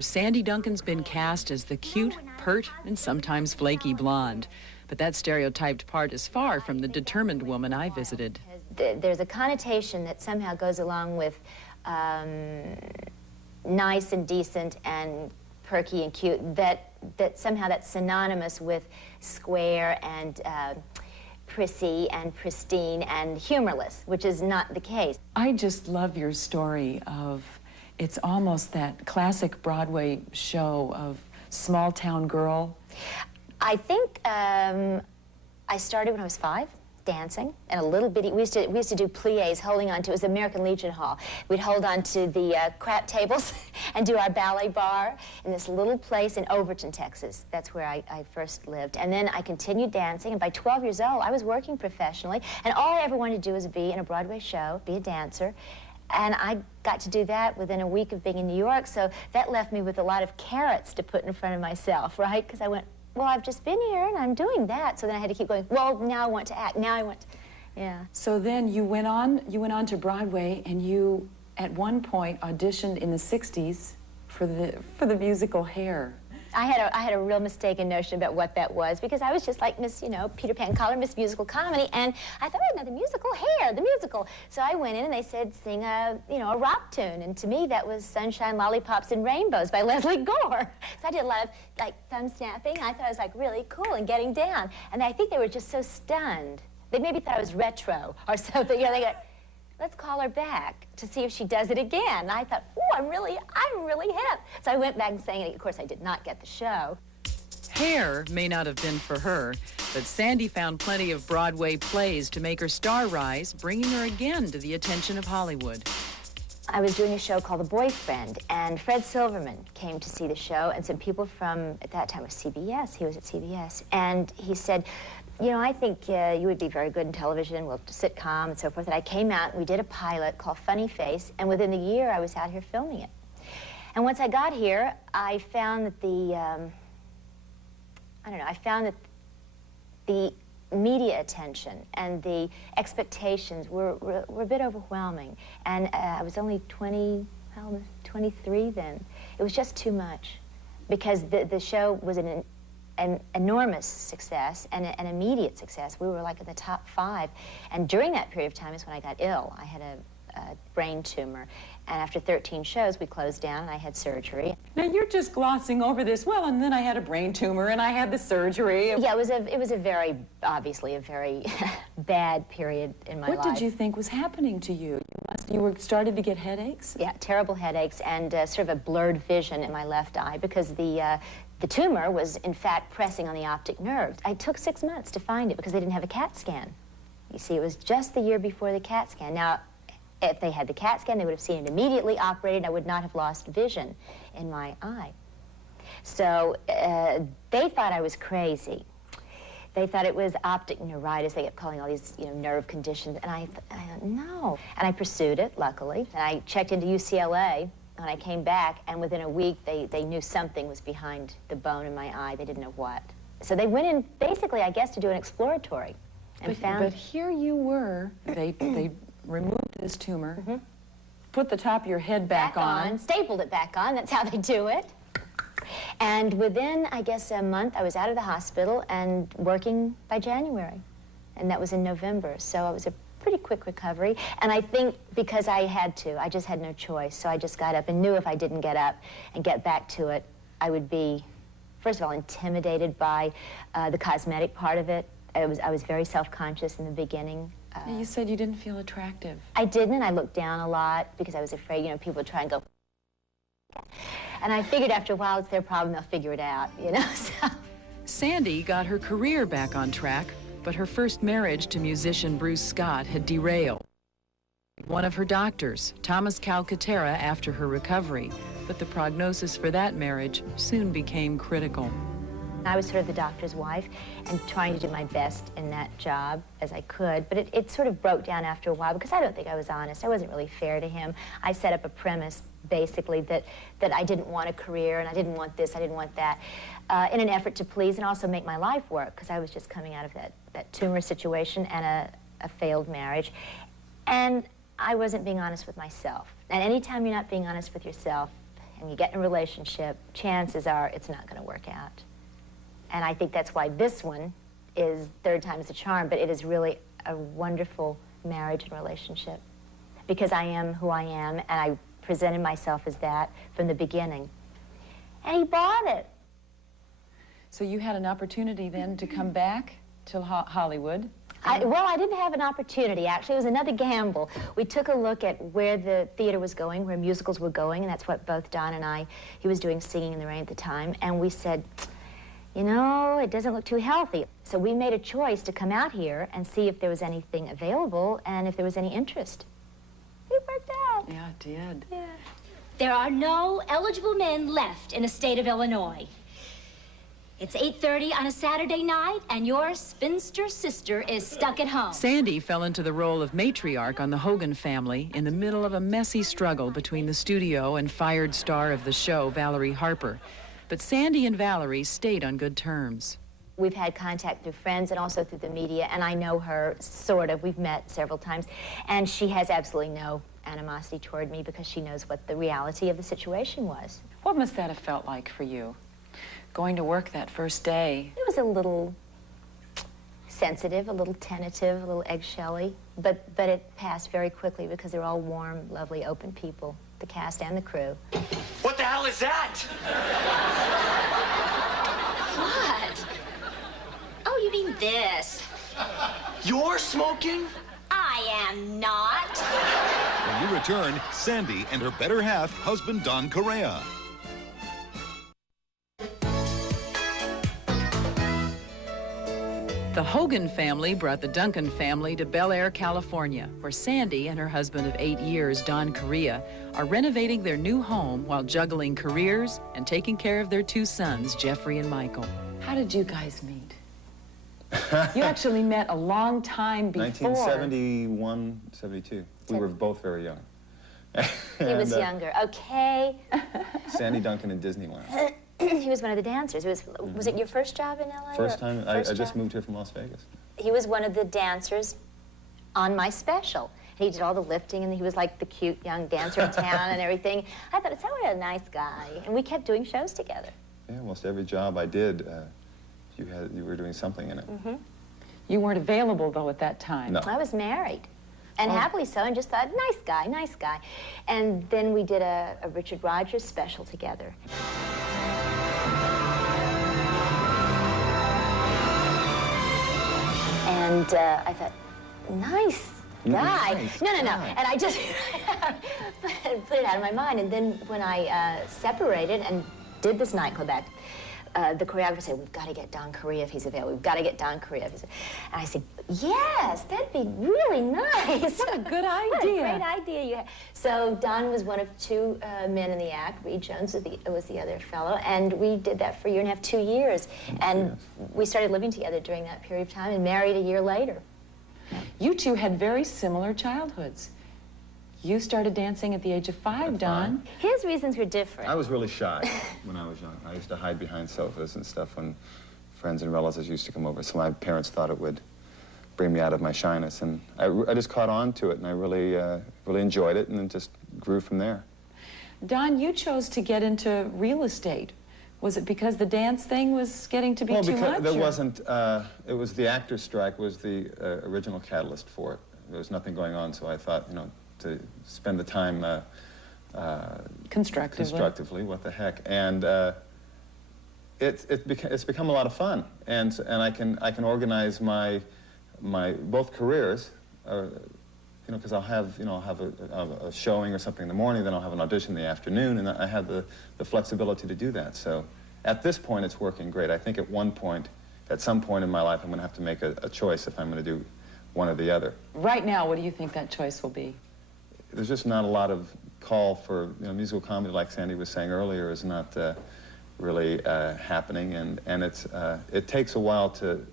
Sandy Duncan's been cast as the cute, pert, and sometimes flaky blonde. But that stereotyped part is far from the determined woman I visited. There's a connotation that somehow goes along with nice and decent and perky and cute, that somehow that's synonymous with square and prissy and pristine and humorless, which is not the case. I just love your story of, it's almost that classic Broadway show of small-town girl. I think I started when I was 5, dancing, and a little bitty, we used to do pliés, holding on to, it was the American Legion Hall. We'd hold on to the crap tables and do our ballet bar in this little place in Overton, Texas. That's where I first lived. And then I continued dancing, and by 12 years old, I was working professionally, and all I ever wanted to do was be in a Broadway show, be a dancer. And I got to do that within a week of being in New York, so that left me with a lot of carrots to put in front of myself, right? Because I went, well, I've just been here and I'm doing that. So then I had to keep going, well, now I want to act, now I want to, yeah. So then you went on to Broadway, and you, at one point, auditioned in the 60s for the musical Hair. I had a real mistaken notion about what that was, because I was just like Miss, you know, Peter Pan Collar, Miss Musical Comedy, and I thought, oh, no, the musical Hair, the musical. So I went in and they said, sing a rock tune, and to me that was Sunshine, Lollipops, and Rainbows by Leslie Gore. So I did a lot of, like, thumb snapping. I thought I was, like, really cool and getting down, and I think they were just so stunned. They maybe thought I was retro or something. You know, they go, let's call her back to see if she does it again. And I thought, oh, I'm really hip. So I went back and sang it. Of course, I did not get the show. Hair may not have been for her, but Sandy found plenty of Broadway plays to make her star rise, bringing her again to the attention of Hollywood. I was doing a show called The Boyfriend, and Fred Silverman came to see the show, and some people from, at that time, it was CBS. He was at CBS. And he said, you know, I think you would be very good in television, well, sitcom and so forth. And I came out and we did a pilot called Funny Face, and within the year I was out here filming it. And once I got here, I found that the media attention and the expectations were a bit overwhelming. And I was only 23 then. It was just too much, because the show was an enormous success and an immediate success. We were like in the top 5. And during that period of time is when I got ill. I had a brain tumor. And after 13 shows, we closed down and I had surgery. Now you're just glossing over this. Well, and then I had a brain tumor and I had the surgery. Yeah, it was a very, obviously, a very bad period in my life. What did you think was happening to you? You were started to get headaches? Yeah, terrible headaches and sort of a blurred vision in my left eye, because the tumor was, in fact, pressing on the optic nerve. I took 6 months to find it because they didn't have a CAT scan. You see, it was just the year before the CAT scan. Now, if they had the CAT scan, they would have seen it immediately, operated. I would not have lost vision in my eye. So they thought I was crazy. They thought it was optic neuritis. They kept calling all these, you know, nerve conditions. And I thought, no. And I pursued it, luckily. And I checked into UCLA. When I came back, and within a week, they knew something was behind the bone in my eye. They didn't know what. So they went in, basically, I guess, to do an exploratory. And But here you were. They removed this tumor, put the top of your head back on. Stapled it back on. That's how they do it. And within, I guess, a month, I was out of the hospital and working by January. And that was in November. So it was a pretty quick recovery. And I think because I had to, I just had no choice. So I just got up and knew if I didn't get up and get back to it, I would be, first of all, intimidated by the cosmetic part of it. I was very self-conscious in the beginning. You said you didn't feel attractive. I didn't, and I looked down a lot because I was afraid, you know, people would try and go. And I figured after a while, it's their problem, they'll figure it out, you know, so. Sandy got her career back on track, but her first marriage to musician Bruce Scott had derailed. One of her doctors, Thomas Calcaterra, after her recovery, but the prognosis for that marriage soon became critical. I was sort of the doctor's wife and trying to do my best in that job as I could, but it sort of broke down after a while because I don't think I was honest. I wasn't really fair to him. I set up a premise, basically, that I didn't want a career and I didn't want this, I didn't want that, in an effort to please and also make my life work, because I was just coming out of that tumor situation and a failed marriage. And I wasn't being honest with myself. And anytime you're not being honest with yourself, and you get in a relationship, chances are it's not going to work out. And I think that's why this one is third time's the charm, but it is really a wonderful marriage and relationship. Because I am who I am, and I presented myself as that from the beginning. And he bought it. So you had an opportunity then to come back to Hollywood? Well, I didn't have an opportunity, actually. It was another gamble. We took a look at where the theater was going, where musicals were going, and that's what both Don and I, he was doing Singing in the Rain at the time, and we said, you know, it doesn't look too healthy. So we made a choice to come out here and see if there was anything available and if there was any interest. It worked out. Yeah, it did. Yeah. There are no eligible men left in the state of Illinois. It's 8:30 on a Saturday night, and your spinster sister is stuck at home. Sandy fell into the role of matriarch on the Hogan family in the middle of a messy struggle between the studio and fired star of the show, Valerie Harper. But Sandy and Valerie stayed on good terms. We've had contact through friends and also through the media, and I know her, sort of. We've met several times, and she has absolutely no animosity toward me because she knows what the reality of the situation was. What must that have felt like for you, going to work that first day? It was a little sensitive, a little tentative, a little eggshelly, but it passed very quickly because they're all warm, lovely, open people, the cast and the crew. What the hell is that? What? Oh, you mean this. You're smoking? I am not. When we return, Sandy and her better half, husband Don Correia. The Hogan family brought the Duncan family to Bel Air, California, where Sandy and her husband of 8 years, Don Correia, are renovating their new home while juggling careers and taking care of their 2 sons, Jeffrey and Michael. How did you guys meet? You actually met a long time before. 1971, 72. We were both very young. He was younger. Okay. Sandy Duncan in Disneyland. He was one of the dancers. Was it your first job in LA? First time. I just moved here from Las Vegas. He was one of the dancers on my special. He did all the lifting, and he was like the cute young dancer in town and everything. I thought, it's a nice guy. And we kept doing shows together. Yeah, almost every job I did, you were doing something in it. Mm-hmm. You weren't available, though, at that time. No. I was married. And happily so, and just thought, nice guy, nice guy. And then we did a Richard Rogers special together. And I thought, nice guy. Nice No. guy. And I just put it out of my mind. And then when I separated and did this nightclub act, the choreographer said, we've got to get Don Correia if he's available. We've got to get Don Correia if he's available. And I said, yes, that'd be really nice. What a good idea. What a great idea you had. So Don was one of 2 men in the act. Reed Jones was the other fellow. And we did that for a year and a half, 2 years. And we started living together during that period of time and married a year later. You 2 had very similar childhoods. You started dancing at the age of 5, Don. His reasons were different. I was really shy when I was young. I used to hide behind sofas and stuff when friends and relatives used to come over. So my parents thought it would bring me out of my shyness. And I just caught on to it, and I really enjoyed it, and then just grew from there. Don, you chose to get into real estate. Was it because the dance thing was getting to be too much? Well, because there wasn't, it was the actors' strike was the original catalyst for it. There was nothing going on, so I thought, you know, to spend the time constructively, what the heck, and it's become a lot of fun, and I can organize my both careers, you know, because I'll have a showing or something in the morning, then I'll have an audition in the afternoon, and I have the flexibility to do that. So at this point, it's working great. I think at some point in my life, I'm going to have to make a choice if I'm going to do one or the other. Right now, what do you think that choice will be? There's just not a lot of call for, you know, musical comedy, like Sandy was saying earlier, is not really happening, and it takes a while to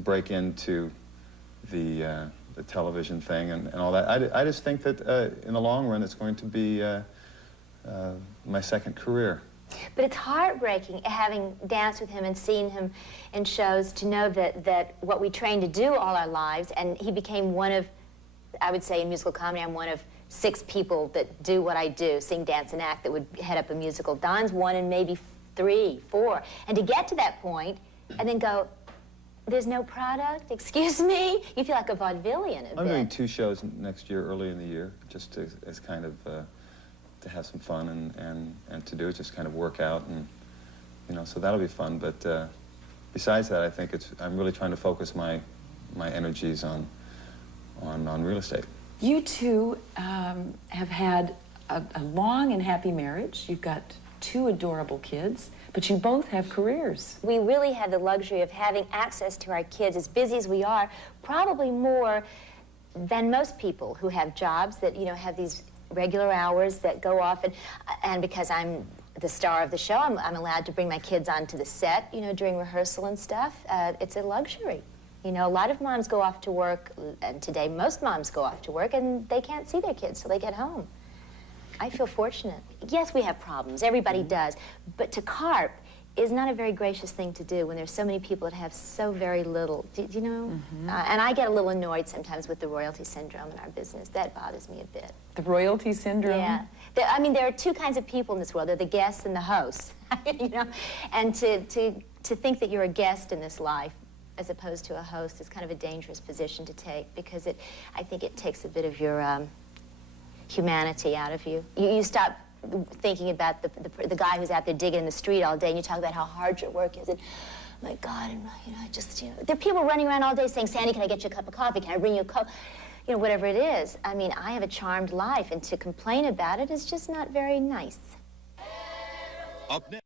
break into the television thing and all that. I just think that in the long run, it's going to be my second career. But it's heartbreaking having danced with him and seen him in shows to know that what we trained to do all our lives, and he became one of, I would say in musical comedy, I'm one of 6 people that do what I do, sing, dance, and act, that would head up a musical. Don's 1 in maybe 3, 4. And to get to that point and then go, there's no product, excuse me? You feel like a vaudevillian a bit. I'm doing 2 shows next year, early in the year, just as kind of to have some fun and to do it, just kind of work out, and you know, so that'll be fun. But besides that, I think I'm really trying to focus my energies on real estate. You two have had a long and happy marriage. You've got 2 adorable kids, but you both have careers. We really have the luxury of having access to our kids, as busy as we are, probably more than most people who have jobs that, you know, have these regular hours that go off. And because I'm the star of the show, I'm allowed to bring my kids onto the set, you know, during rehearsal and stuff. It's a luxury. You know, a lot of moms go off to work, and today most moms go off to work, and they can't see their kids till they get home. I feel fortunate. Yes, we have problems. Everybody does. But to carp is not a very gracious thing to do when there's so many people that have so very little. Do you know? And I get a little annoyed sometimes with the royalty syndrome in our business. That bothers me a bit. The royalty syndrome? Yeah. I mean, there are 2 kinds of people in this world. They're the guests and the hosts. You know? And to think that you're a guest in this life as opposed to a host is kind of a dangerous position to take, because I think it takes a bit of your humanity out of you. You stop thinking about the guy who's out there digging in the street all day, and you talk about how hard your work is, and my God, and you know, there are people running around all day saying, Sandy, can I get you a cup of coffee? Can I bring you a cup? You know, whatever it is. I mean, I have a charmed life, and to complain about it is just not very nice. Up next.